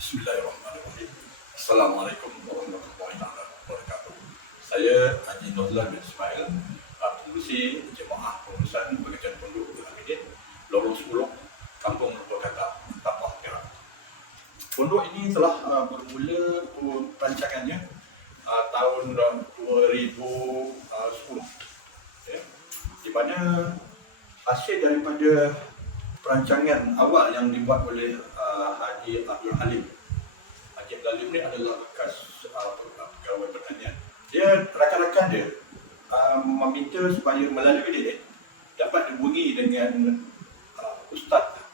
Bismillahirrahmanirrahim. Assalamualaikum warahmatullahi wabarakatuh. Saya Haji Nuzlan bin Ismail, pengurusi Jemaah Pengurusan Pengajian Pondok Al-Amin, Lorong 10, Kampung Purwakarta, Tapah Perak. Pondok ini telah bermula perancangannya tahun 2010, ya, di mana hasil daripada perancangan awal yang dibuat oleh Haji Abdul Halim. Haji Abdul Halim ni adalah bekas pegawai pertanian. Dia, rakan-rakan dia meminta supaya melalui dia dapat dihubungi dengan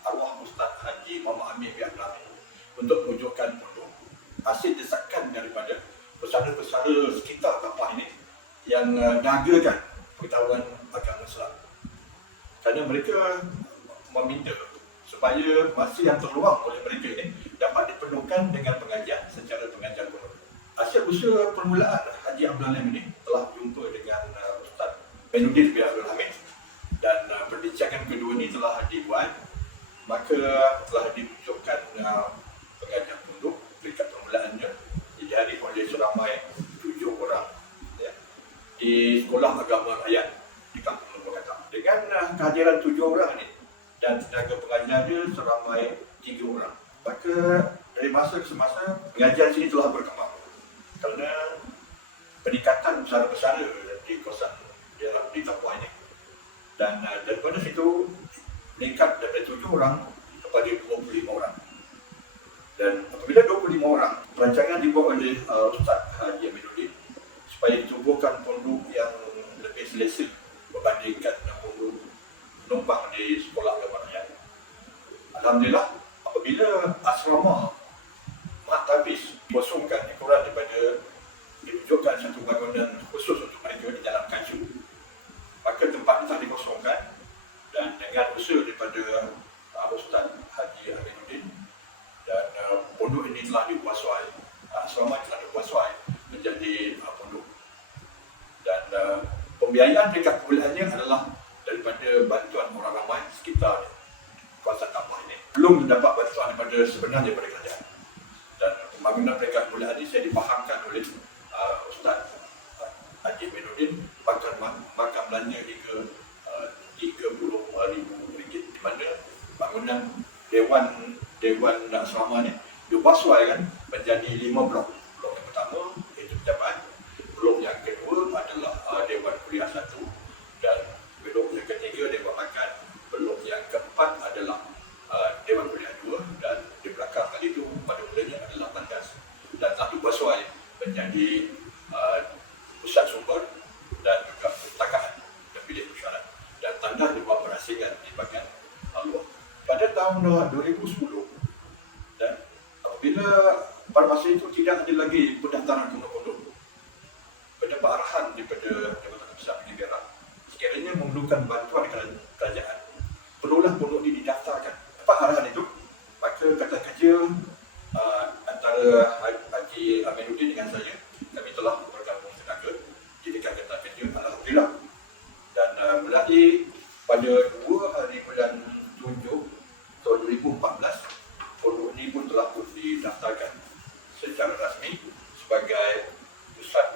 arwah Ustaz Haji Muhammad Amin bin Abdul Halim untuk mewujudkan pondok. Hasil desakan daripada pesara-pesara sekitar Tapah ini yang dahagakan pengetahuan agama Islam. Kerana mereka meminta supaya masa yang terluang oleh mereka ini dapat dipenuhkan dengan pengajian secara pengajian pondok. Hasil usaha permulaan Haji Abdul Halim ini telah jumpa dengan Ustaz Mainuddin bin Abdul Hamid dan perbincangan kedua ini telah dibuat, maka telah diwujudkan pengajian pondok. Peringkat permulaannya dihadiri oleh seramai 7 orang, ya, di Sekolah Agama Rakyat di Kampung Purwakarta. Dengan kehadiran 7 orang ini dan tenaga pengajarnya seramai 3 orang, maka dari masa ke semasa pengajian sini telah berkembang kerana peningkatan pesara-pesara di kawasan di Tapah ini, dan daripada situ meningkat daripada 7 orang kepada 25 orang. Dan apabila 25 orang, perancangan dibuat oleh Ustaz Haji Aminuddin supaya ditubuhkan pondok yang lebih selesa berbandingkan pondok penumpang di Sekolah Agama Rakyat. Alhamdulillah, apabila asrama Mat Tabis dikosongkan, dikurang daripada diwujudkan satu bangunan khusus untuk mereka di dalam Kancu, maka tempat telah dikosongkan, dan dengan usaha daripada Ustaz Haji Aminuddin dan pondok ini telah dikuasai, asrama telah dikuasai menjadi pondok. Dan pembiayaan peringkat permulaannya adalah daripada bantuan orang ramai sekitar kawasan Tapah ini. Belum mendapat bantuan daripada sebenarnya daripada kerajaan. Dan pembangunan peringkat permulaan ini saya difahamkan oleh Ustaz Haji Mainuddin makan belanja hingga RM30,000, di mana bangunan Dewan Asrama ni dikuasai menjadi 5 blok. Blok yang pertama iaitu pejabat, blok yang kedua adalah Dewan Kuliah 1, dan blok yang ketiga Dewan Makan, blok yang keempat adalah Dewan Kuliah 2, dan di belakang tadi itu pada mulanya adalah tandas, dan telah dikuasai menjadi pusat sumber dan juga perpustakaan dan bilik mesyuarat, dan tandas dibuat berasingan di bahagian luar. Pada tahun 2010, dan apabila pada masa itu tidak ada lagi pendaftaran pondok-pondok, mendapat arahan daripada Jabatan Besar Negara, sekiranya memerlukan bantuan kerajaan, perlulah pondok ini didaftarkan. Dapat arahan itu, maka kata kerja antara Haji Aminuddin dengan saya, kami telah bergabung tenaga di dekat kata kerja, alhamdulillah. Dan mulai pada 2 hari bulan 7 tahun 2014, pondok ini pun telah didaftarkan secara rasmi sebagai pusat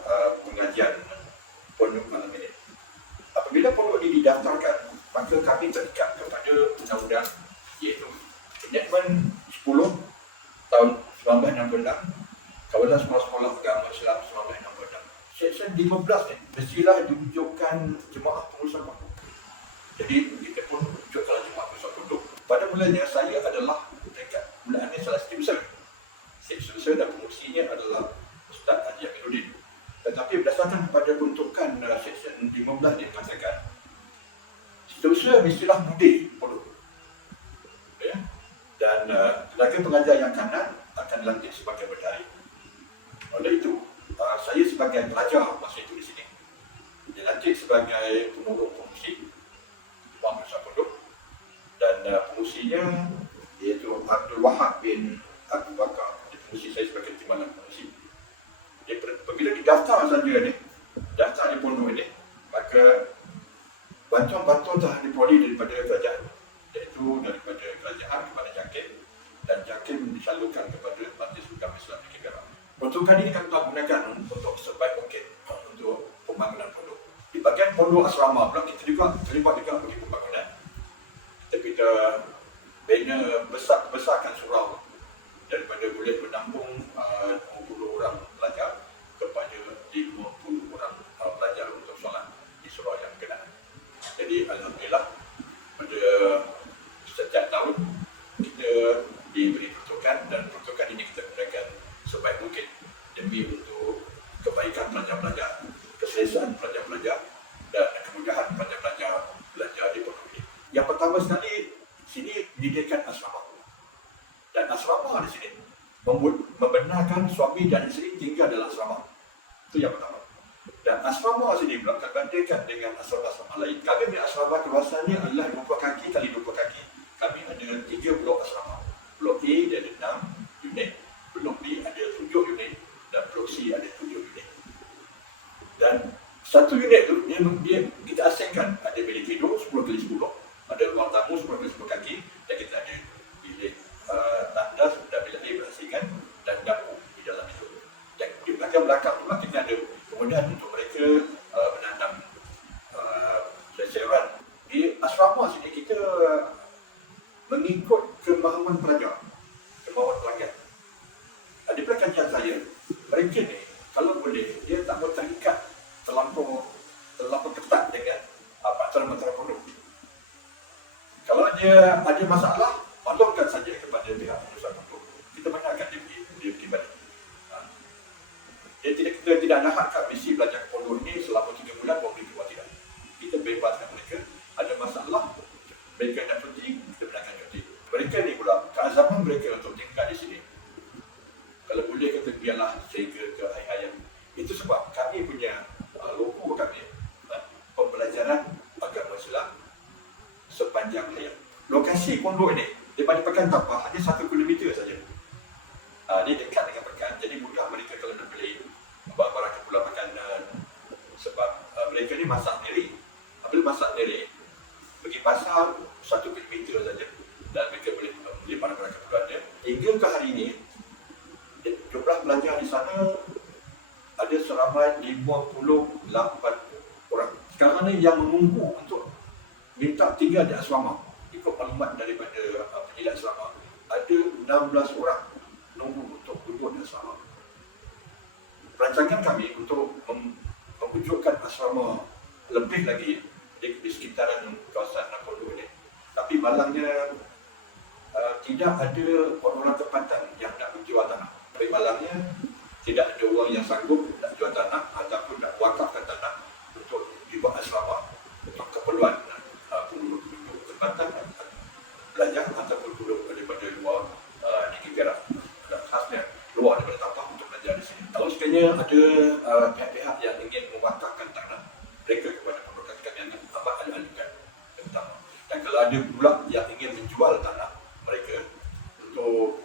pengajian pondok malam ini. Apabila pondok ini didaftarkan, maka kami terikat kepada undang-undang, iaitu Enactment 10 tahun 1966, Kawalan Sekolah-Sekolah Agama Islam 1966. Section 15 ni mestilah diwujudkan Jemaah Pengurusan Pondok. Jadi kita pun wujudkanlah Jemaah Pengurusan Pondok. Pada mulanya saya adalah peringkat permulaannya salah setiausaha. Setiausaha dan pengurusinya adalah Ustaz Haji Aminuddin. Tetapi berdasarkan kepada peruntukan Section 15 dia mengatakan setiausaha mestilah budi pondok, ya? Dan tenaga pengajar yang kanan akan dilantik sebagai berdari. Oleh itu, saya sebagai pelajar masa itu di sini dilantik sebagai pengurus pengurusi Jemaah Pengurusan Pondok, dan pengurusinya iaitu Abdul Wahab bin Abu Bakar. Pengurusi saya sebagai timbalan pengurusi. Apabila didaftar saja ni, daftar di pondok ini, maka bantuan-bantuan telah diperoleh daripada kerajaan, iaitu daripada kerajaan kepada JAKIM, dan JAKIM disalurkan kepada Peruntukan ini kami telah gunakan untuk sebaik mungkin untuk pembangunan pondok. Di bahagian pondok asrama pula kita juga terlibat juga bagi pembangunan. Kita bina besarkan surau daripada boleh menampung 20 orang pelajar kepada 50 orang pelajar untuk solat di surau yang berkenaan. Jadi alhamdulillah pada setiap tahun kita diberi peruntukan dan peruntukan ini kita gunakan sebaik mungkin demi untuk kebaikan pelajar-pelajar, keselesaan pelajar-pelajar dan kemudahan pelajar-pelajar belajar di pondok ini. Yang pertama sekali, sini didirikan asrama. Dan asrama di sini membenarkan suami dan isteri tinggal dalam asrama. Itu yang pertama. Dan asrama sini pula terbandingkan dengan asrama-asrama lain. Kami punya asrama luasannya adalah 20 kaki kali 20 kaki. Kami ada 3 blok asrama. Blok A dia ada 6 unit, blok B ada 7 unit dan blok C ada 7 unit. Dan satu unit tu dia kita asingkan, ada bilik tidur 10 kali 10, ada ruang tamu 10 kali 10 kaki, dan kita ada bilik tandas dan bilik air berasingkan dan dapur di dalam itu. Dan di belakang pula kita ada kemudahan untuk mereka menanam sayuran. Di asrama sini kita mengikut kemahuan pelajar, kemahuan pelanggan. Di kajian saya, mereka ni kalau boleh dia tak mau terikat terlampau ketat dengan peraturan-peraturan pondok. Kalau dia ada masalah, maklumkan saja kepada pihak pengurusan pondok. Kita benarkan dia pergi balik. Kita tidak nak hak misi belajar pondok ini selama 3 bulan baru boleh keluar, tidak. Kita bebaskan mereka. Ada masalah, mereka nak cuti, kita benarkan cuti. Mereka ni pula, keazaman mereka untuk tinggal di sini, kalau boleh kata biarlah sehingga ke akhir hayat. Itu sebab kami punya logo kami, pembelajaran agama Islam sepanjang hayat. Lokasi pondok ini daripada Pekan Tapah hanya 1 kilometer saja. Ini dekat dengan Pekan, jadi mudah mereka kalau nak beli barang-barang keperluan makanan. Sebab mereka ni masak sendiri. Apabila masak sendiri, pergi pasar 1 kilometer saja dan mereka boleh beli barang-barang keperluan dia. Hingga ke hari ini, jumlah pelajar di sana ada seramai 58 orang. Sekarang ni yang menunggu untuk minta tinggal di asrama, ikut maklumat daripada penjilat asrama, ada 16 orang menunggu untuk duduk di asrama. Rancangan kami untuk mewujudkan asrama lebih lagi di sekitaran kawasan pondok ini. Tapi malangnya tidak ada orang-orang tempatan yang nak menjual tanah. Tapi malangnya tidak ada orang yang sanggup nak jual tanah ataupun nak wakafkan tanah untuk dibuat asrama untuk keperluan penduduk tempatan belajar ataupun penduduk daripada luar Negeri Perak, khasnya luar daripada Tapah untuk belajar di sini. Kalau sekiranya ada pihak-pihak yang ingin mewakafkan tanah mereka kepada penduduk kami yang amat ahli-ahlikan terutama. Dan kalau ada pula yang ingin menjual tanah mereka untuk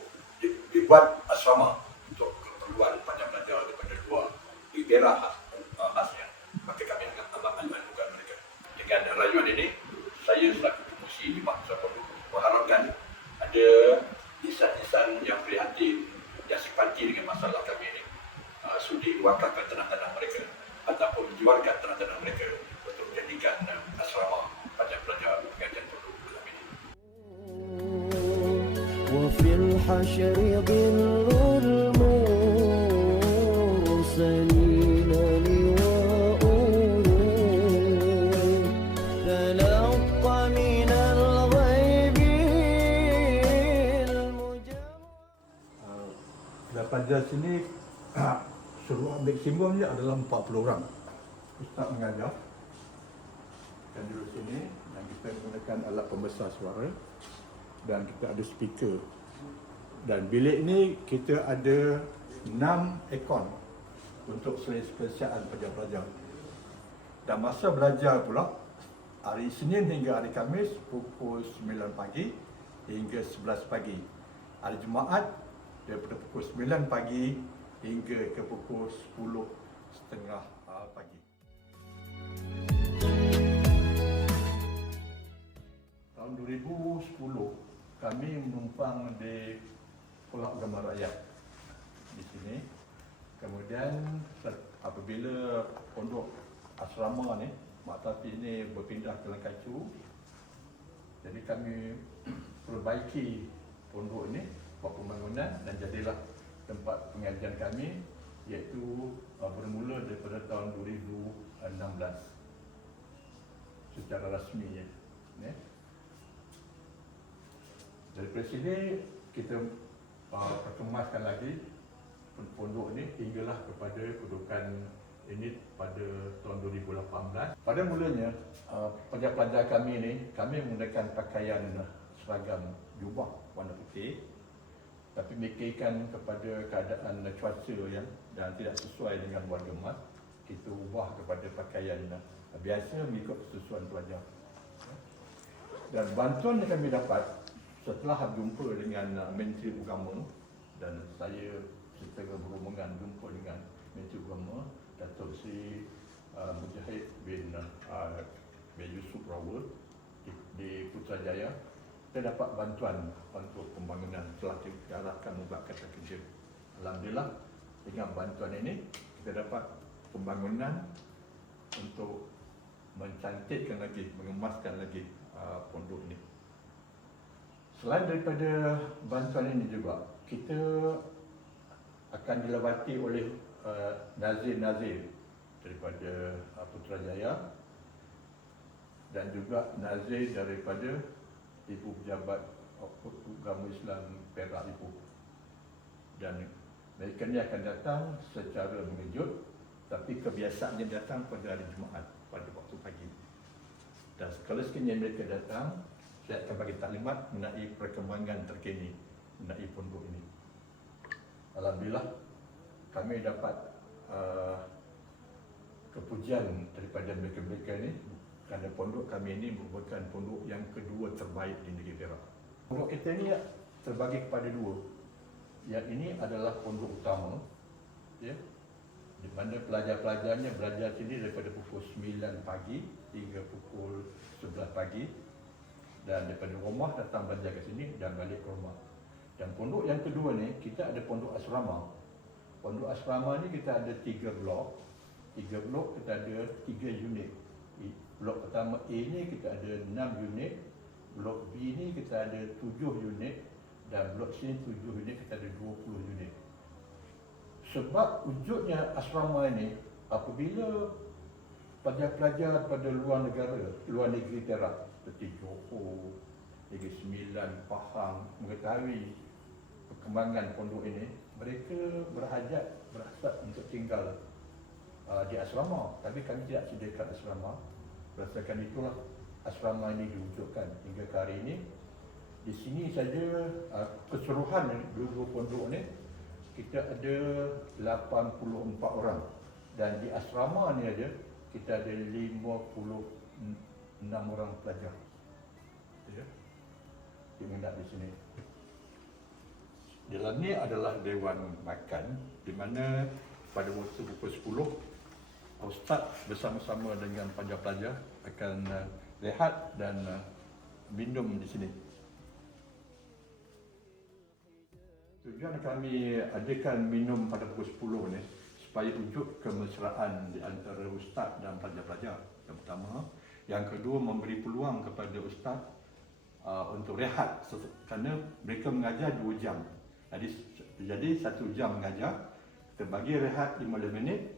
dibuat asrama untuk keperluan pelajar daripada luar di daerah khasnya, maka kami akan amat ahli-ahlikan mereka. Dengan rayuan ini, saya selaku pengurusi di Mahkamah Pondok mengharapkan ada insan-insan yang prihatin, yang simpati dengan masalah kami ini, sudi wakafkan tanah-tanah mereka ataupun jualkan tanah-tanah mereka untuk menjadikan asrama pelajar-pelajar pengajian pondok kami ini. وفي الحشر ظل المرسلين لواؤه تلقى من الغيب Dan pada sini suruh maksimumnya adalah 40 orang. Ustaz mengajar dan duduk sini dan kita menggunakan alat pembesar suara dan kita ada speaker. Dan bilik ini kita ada 6 aircon untuk spesialan pelajar-pelajar. Dan masa belajar pula hari Isnin hingga hari Khamis pukul 9 pagi hingga 11 pagi. Hari Jumaat daripada pukul 9 pagi hingga ke pukul 10.30 pagi. Tahun 2010 kami menumpang di Pulau Agama Rakyat di sini Kemudian apabila pondok asrama ni, Mak Taufik ni berpindah ke Langkacu, jadi kami perbaiki pondok ini, buat pembangunan dan jadilah tempat pengajian kami, iaitu bermula daripada tahun 2016 secara rasminya. Daripada sini kita perkemaskan lagi pondok ini hinggalah kepada kedudukan ini pada tahun 2018. Pada mulanya pelajar-pelajar kami ini, kami menggunakan pakaian seragam jubah warna putih, tapi memikirkan kepada keadaan cuaca yang dan tidak sesuai dengan warga emas, kita ubah kepada pakaian biasa mengikut kesesuaian pelajar. Dan bantuan yang kami dapat setelah berjumpa dengan Menteri Agama, dan saya secara berhubungan jumpa dengan Menteri Agama Datuk Seri Mujahid bin Yusuf Rawal di Putrajaya. Kita dapat bantuan untuk pembangunan setelah diarahkan membuat kata kerja. Alhamdulillah, dengan bantuan ini kita dapat pembangunan untuk mencantikkan lagi, mengemaskan lagi pondok ini. Selain daripada bantuan ini juga, kita akan dilawati oleh nazir-nazir daripada Putrajaya dan juga nazir daripada Ibu Pejabat Agama Islam Perak Ibu. Dan mereka ni akan datang secara mengejut, tapi kebiasaannya datang pada hari Jumaat pada waktu pagi. Dan kalau sekiranya mereka datang, saya akan bagi taklimat mengenai perkembangan terkini mengenai pondok ini. Alhamdulillah, kami dapat kepujian daripada mereka-mereka ini kerana pondok kami ini merupakan pondok yang kedua terbaik di negeri Perak. Pondok kita ini terbagi kepada dua. Yang ini adalah pondok utama, ya, di mana pelajar-pelajarnya belajar sini daripada pukul 9 pagi hingga pukul 11 pagi, dan daripada rumah datang belajar ke sini dan balik ke rumah. Dan pondok yang kedua ni, kita ada pondok asrama. Pondok asrama ni kita ada 3 blok. 3 blok kita ada 3 unit. Blok pertama A ni kita ada 6 unit. Blok B ni kita ada 7 unit. Dan blok C 7 unit, kita ada 20 unit. Sebab wujudnya asrama ini, apabila pelajar-pelajar pada luar negara, luar negeri Perak seperti Johor, Negeri Sembilan, Pahang mengetahui perkembangan pondok ini, mereka berhasrat untuk tinggal di asrama. Tapi kami tidak sediakan asrama. Berdasarkan itulah asrama ini diwujudkan hingga ke hari ini. Di sini saja keseluruhan dua pondok ni kita ada 84 orang, dan di asrama ni aja kita ada 56 orang pelajar. Ya. Diminat di sini. Di dalam ni adalah dewan makan, di mana pada waktu pukul 10 ustaz bersama-sama dengan pelajar-pelajar akan rehat dan minum di sini. Tujuan kami adakan minum pada pukul 10 ni supaya wujud kemesraan di antara ustaz dan pelajar-pelajar. Yang pertama. Yang kedua, memberi peluang kepada ustaz untuk rehat kerana mereka mengajar 2 jam. Jadi 1 jam mengajar, kita bagi rehat 15 minit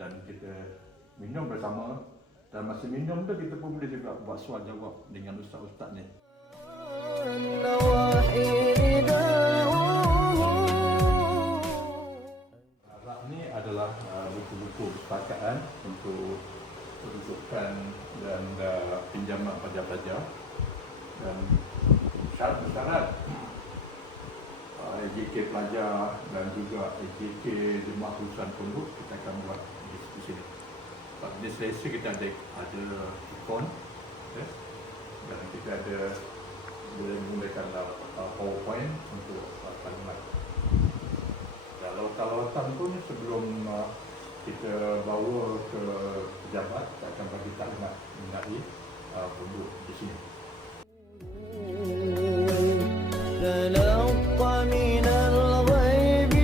dan kita minum bersama. Dan masa minum tu kita pun boleh juga buat soal jawab dengan ustaz-ustaz ni. Ini adalah buku-buku perpustakaan untuk rujukan dan pinjaman pelajar-pelajar, dan syarat-syarat AJK pelajar dan juga AJK jemaah urusan pondok kita akan buat di sini. Di selesa kita ada ikon, ya, dan kita ada boleh menggunakan PowerPoint untuk taklimat. Dan lautan-lautan pun sebelum kita bawa ke pejabat, kita akan bagi taklimat mengenai pondok di sini. تلقى من الغيب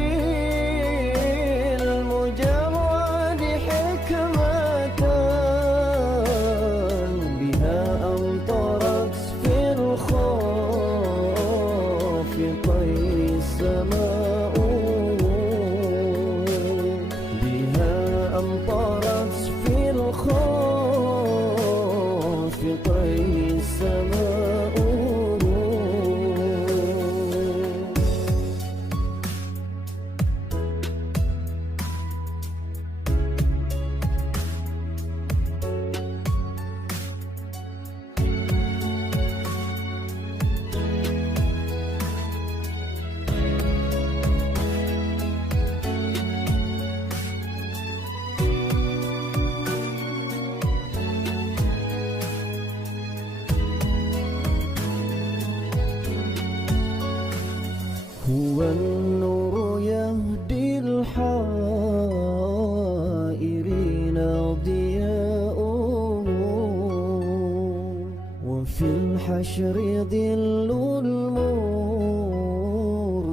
الحشر ظل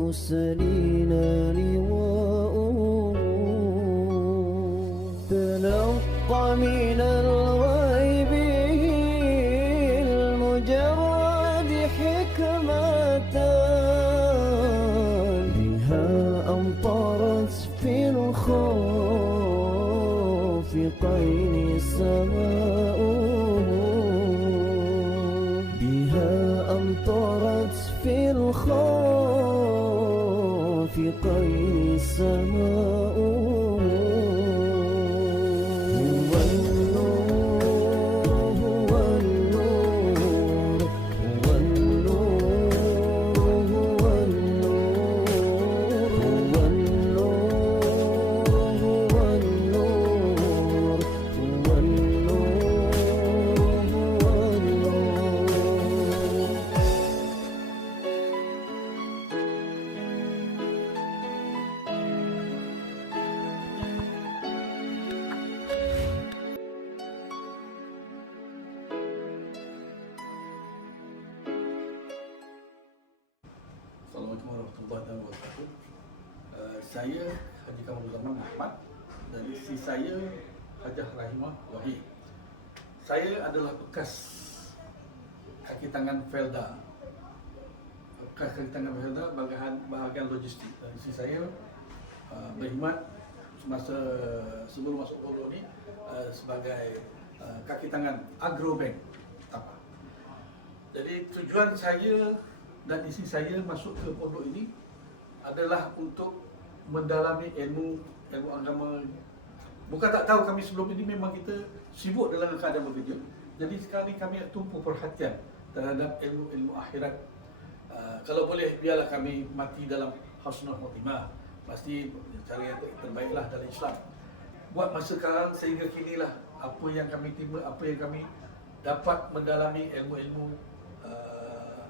المرسلين لواء تلقى من الغيب المجرد حكمة بها أمطرت في الخافقين السماء بها أمطرت في الخافقين السماء هو النور هو النور هو النور هو النور هو النور هو النور هو النور هو النور. Assalamualaikum warahmatullahi wabarakatuh. Saya Haji Kamal Zaman Ahmad dan isteri saya Hajah Rahimah Wahid. Saya adalah bekas kaki tangan Felda. Bekas kaki tangan Felda bahagian logistik. Dan isteri saya berkhidmat semasa sebelum masuk pondok ni sebagai kaki tangan Agrobank Tapah. Jadi tujuan saya dan isteri saya masuk ke pondok ini adalah untuk mendalami ilmu agama. Bukan tak tahu, kami sebelum ini memang kita sibuk dalam keadaan bekerja. Jadi sekarang ni kami tumpu perhatian terhadap ilmu akhirat. Kalau boleh biarlah kami mati dalam husnul khotimah. Pasti cara yang terbaiklah dalam Islam. Buat masa sekarang sehingga kinilah apa yang kami terima, apa yang kami dapat mendalami ilmu-ilmu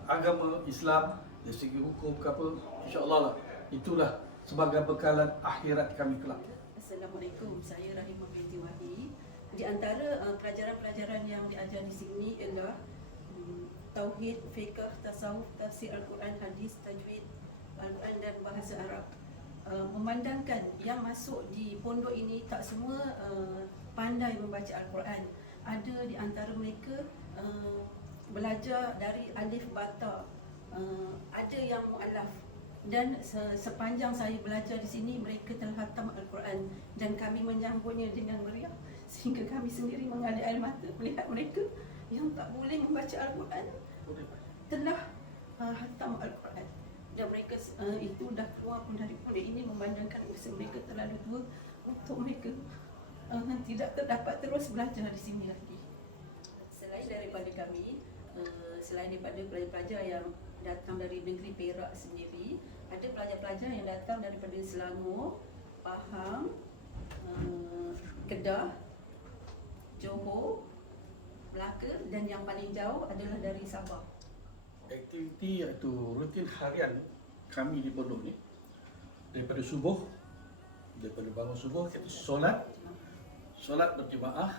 agama Islam dari segi hukum ke apa, insya-Allah lah itulah sebagai bekalan akhirat kami kelak. Assalamualaikum, saya Rahimah binti Wahid. Di antara pelajaran-pelajaran yang diajar di sini ialah tauhid, fiqh, tasawuf, tafsir Al-Quran, hadis, tajwid Al-Quran dan bahasa Arab. Memandangkan yang masuk di pondok ini tak semua pandai membaca Al-Quran. Ada di antara mereka belajar dari alif bata, ada yang mu'alaf, dan sepanjang saya belajar di sini mereka telah khatam Al-Quran dan kami menyambutnya dengan meriah sehingga kami sendiri mengalir air mata melihat mereka yang tak boleh membaca Al-Quran telah khatam Al-Quran, dan mereka itu dah keluar pun dari pondok ini memandangkan usia mereka terlalu tua untuk mereka tidak terdapat terus belajar di sini lagi. Selain daripada kami, selain daripada pelajar-pelajar yang datang dari negeri Perak sendiri, ada pelajar-pelajar yang datang daripada Selangor, Pahang, Kedah, Johor, Melaka, dan yang paling jauh adalah dari Sabah. Aktiviti iaitu rutin harian kami di pondok ni, daripada bangun subuh kita solat berjemaah.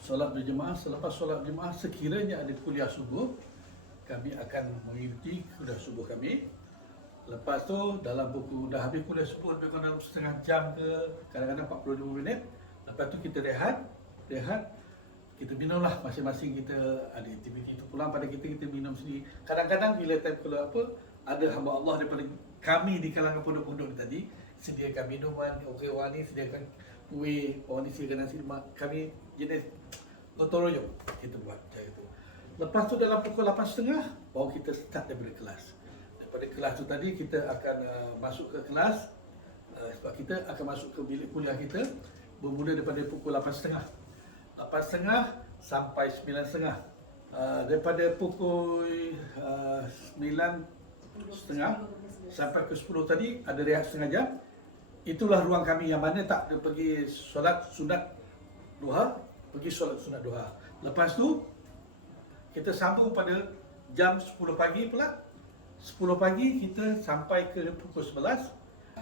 Selepas solat berjemaah, sekiranya ada kuliah subuh, kami akan mengikuti kuliah subuh kami. Lepas tu dalam buku dah habis kuliah subuh lebih kurang dalam setengah jam ke kadang-kadang 45 minit. Lepas tu kita rehat, kita minumlah, masing-masing kita ada aktiviti tu pulang pada kita minum sendiri. Kadang-kadang bila time keluar apa, ada hamba Allah daripada kami di kalangan pondok-pondok ni tadi sediakan minuman, orang ni sediakan kuih, orang ni sediakan nasi lemak. Kami jenis gotong royong kita buat macam itu. Lepas tu dalam pukul 8.30 baru kita start daripada kelas. Daripada kelas tu tadi kita akan masuk ke kelas, sebab kita akan masuk ke bilik kuliah kita bermula daripada pukul 8.30 sampai 9.30. Daripada pukul 9.30 sampai ke 10 tadi ada rehat setengah jam. Itulah ruang kami yang mana tak ada pergi solat sunat duha, Lepas tu kita sambung pada jam 10 pagi pula. 10 pagi kita sampai ke pukul 11.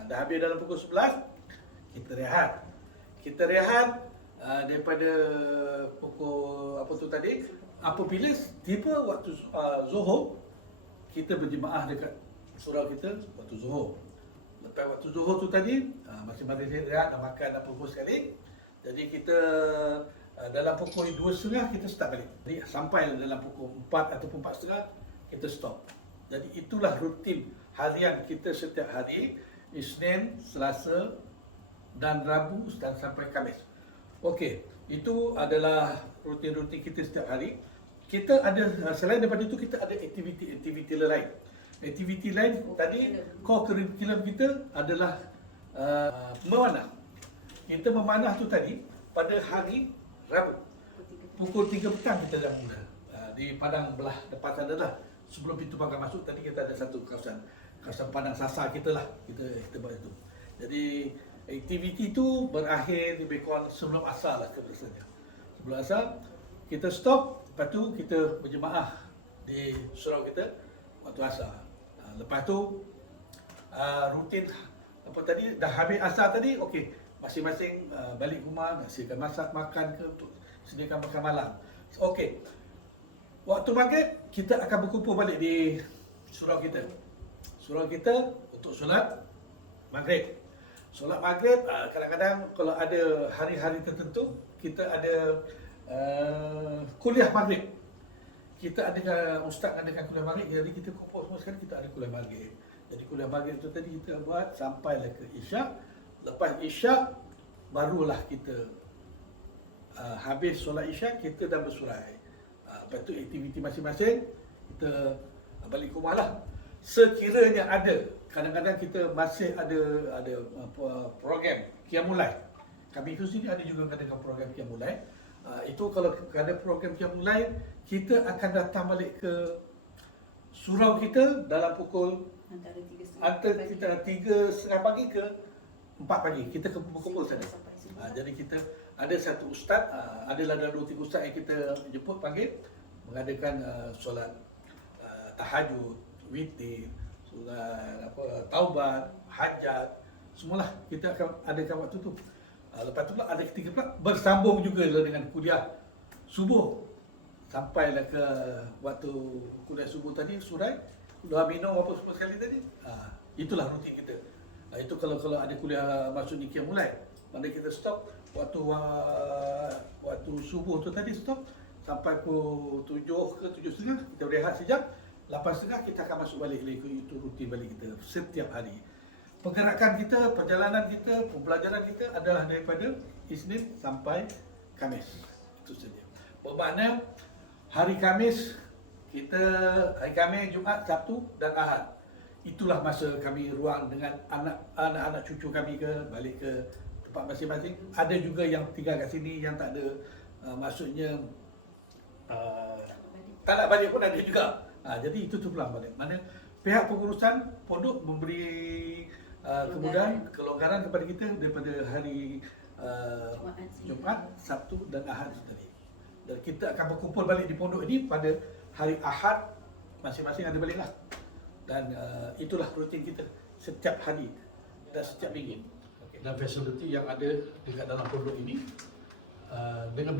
Dah habis dalam pukul 11 kita rehat. daripada pukul apa tu tadi, apabila tiba waktu Zuhur, kita berjemaah dekat surau kita waktu Zuhur. Lepas waktu Zuhur tu tadi, masing-masing rehat dan makan dan pukul sekali. Jadi kita dalam pukul 2.30 kita start balik. Jadi sampai dalam pukul 4 ataupun 4.30 kita stop. Jadi itulah rutin harian kita setiap hari, Isnin, Selasa dan Rabu dan sampai Khamis. Okey, itu adalah rutin-rutin kita setiap hari. Kita ada, selain daripada itu, kita ada aktiviti lain. Aktiviti lain tadi, core curriculum kita adalah memanah. Kita memanah tu tadi pada hari Rabu. Pukul 3 petang kita dah mula. Di padang belah depan sana lah. Sebelum pintu pagar masuk tadi kita ada satu kawasan padang sasar kita lah. Kita buat itu. Jadi aktiviti itu berakhir lebih kurang sebelum asar lah biasanya. Sebelum asar kita stop, lepas tu kita berjemaah di surau kita waktu asar. Lepas tu rutin apa tadi dah habis asar tadi, okey, masing-masing balik rumah, nak siapkan masak makan ke untuk sediakan makan malam. Okey. Waktu maghrib kita akan berkumpul balik di surau kita. Surau kita untuk solat maghrib. Solat maghrib, kadang-kadang kalau ada hari-hari tertentu, kita ada kuliah maghrib. Kita ada, ustaz adakan kuliah maghrib, jadi kita kumpul semua sekali, kita ada kuliah maghrib. Jadi kuliah maghrib itu tadi kita buat sampailah ke Isyak. Lepas Isyak, barulah kita habis solat Isyak, kita dah bersurai. Lepas tu aktiviti masing-masing, kita balik rumah lah. Sekiranya ada, kadang-kadang kita masih ada program Qiyamul Lail. Kami itu sini ada juga kadang-kadang program Qiyamul Lail. Itu kalau ada program Qiyamul Lail, kita akan datang balik ke surau kita dalam pukul antara kita 3.30 pagi ke 4 pagi. Kita berkumpul sana. Jadi kita ada satu ustaz, adalah ada 2-3 ustaz yang kita jemput panggil mengadakan solat tahajud, witir, solat taubat, hajat, semualah kita akan adakan waktu tu. Lepas tu pula ada ketiga pula bersambung juga dengan kuliah subuh. Sampailah ke waktu kuliah subuh tadi, surai, dah minum apa semua sekali tadi. Itulah rutin kita. Itu kalau ada kuliah masuk ni Qiyamul Lail, mana kita stop waktu subuh tu tadi stop sampai pukul 7 ke 7.30 kita berehat sekejap. 8.30 kita akan masuk balik lagi. Itu rutin balik kita setiap hari. Pergerakan kita, perjalanan kita, pembelajaran kita adalah daripada Isnin sampai Khamis. Itu saja. Bermakna hari Khamis, Jumaat, Sabtu dan Ahad. Itulah masa kami ruang dengan anak-anak cucu kami ke balik ke tempat masing-masing. Ada juga yang tinggal kat sini yang tak ada, maksudnya tak nak balik pun ada juga. Jadi itu tu pulang balik. Mana pihak pengurusan pondok memberi kemudahan, kelonggaran kepada kita daripada hari Jumaat, Sabtu dan Ahad tadi. Dan kita akan berkumpul balik di pondok ini pada hari Ahad, masing-masing ada balik lah. Dan itulah rutin kita setiap hari dan setiap minggu. Okay. Dan fasiliti yang ada dekat dalam pondok ini dengan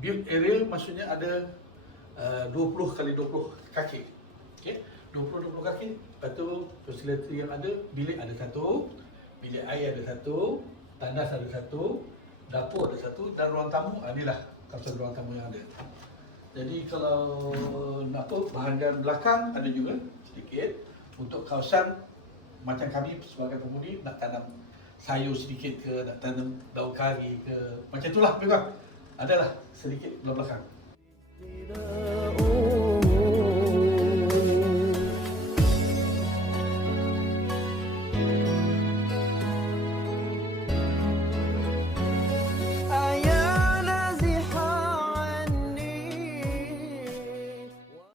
build area, maksudnya ada 20 kali 20 kaki. Okay? 20 kaki. Lepas tu fasiliti yang ada, bilik ada satu, bilik air ada satu, tandas ada satu, dapur ada satu, dan ruang tamu, inilah kawasan ruang tamu yang ada. Jadi kalau bahagian belakang ada juga sedikit untuk kawasan macam kami sebagai pemudi nak tanam sayur sedikit ke, nak tanam daun kari ke, macam itulah memang adalah sedikit belakang.